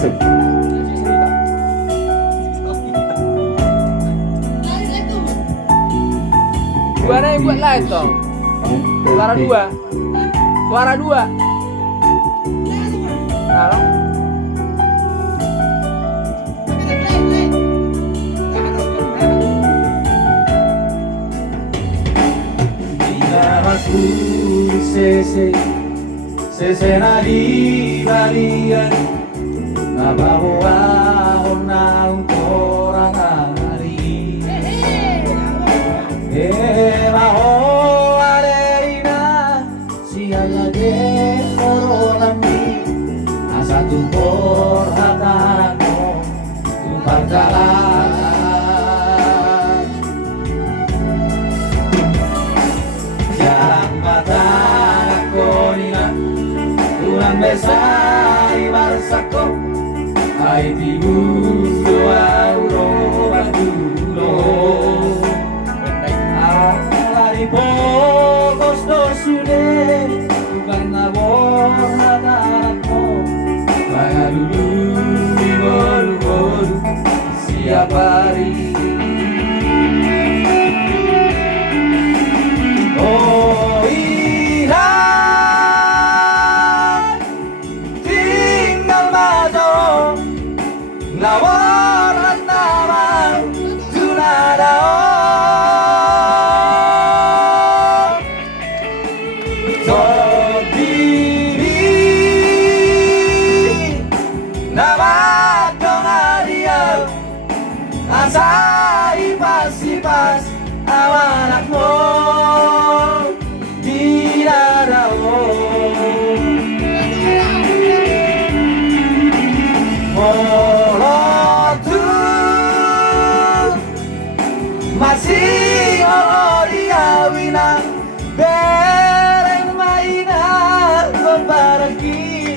Asik. Suara yang buat live dong. Suara dua. Suara dua. Nah, Namaku Sese nadi balian Nabawa na orang hari Maho alerina Siaga de orolami Asa tu por hatano Tu pardalan Jalan mata konina Tulang besai barsako Ai tibu doa bantulo Alari pokos dosune Bukan nabor natarako Maya dulu di bolu-bolu Siap hari Oh Iran tinggal mato lawaran nama tunadao Sodiri nama dongaria asai pas awanakmu masih dia winang bereng mainan membaraki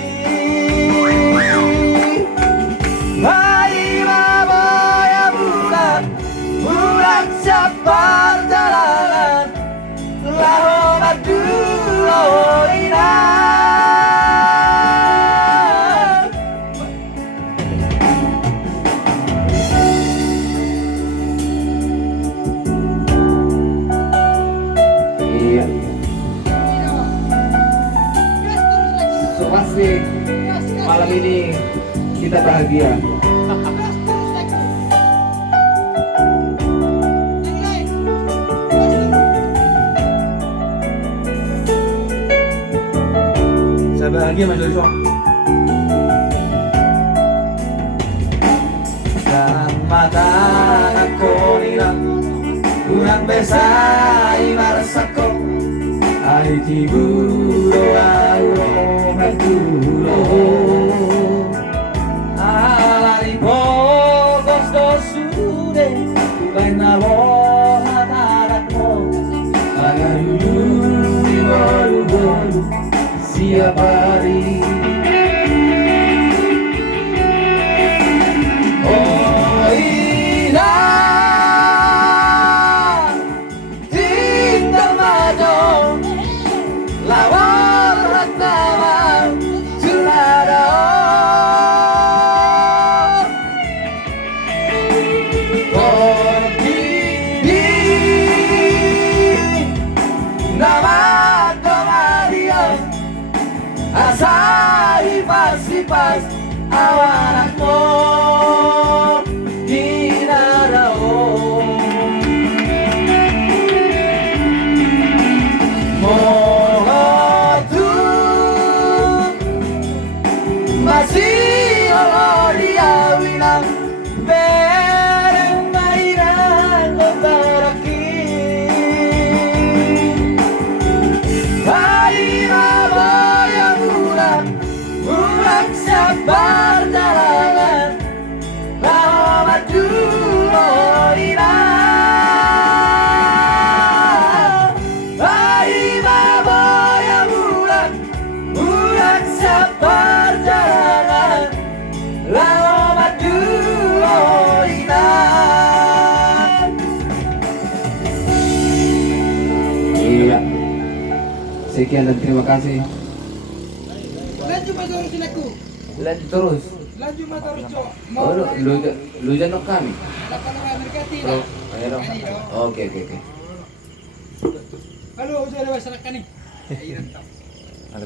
mai mabaya bulan sabar jalanan lahoma dulu So pasti malam ini kita bahagia. Saya bahagia Mas Joshua. Dan mata aku nilang kurang besai marasako. Ai tiburo auro mentulo Alari pokos dosude Bukan nabor hatarakmo Agar dulu di bolu-bolu Siap hari Oh Iran tinggal maju lawan nama tunada Bordini nama domaria asai pas awanakmu dinarao masih dia winang bereng mainan membaraki Hai mabaya bulan sabar jalanan lama dulu Hai mabaya bulan sabar jalanan lama dulu Iya. Sekian dan terima kasih. lanjut terus. Laju motor cok. Oh, lu jangan kami. Lapan orang berkati Bro, lah. ayo dong. Oke. Halo, udah ada masyarakat nih. Ayo, Ada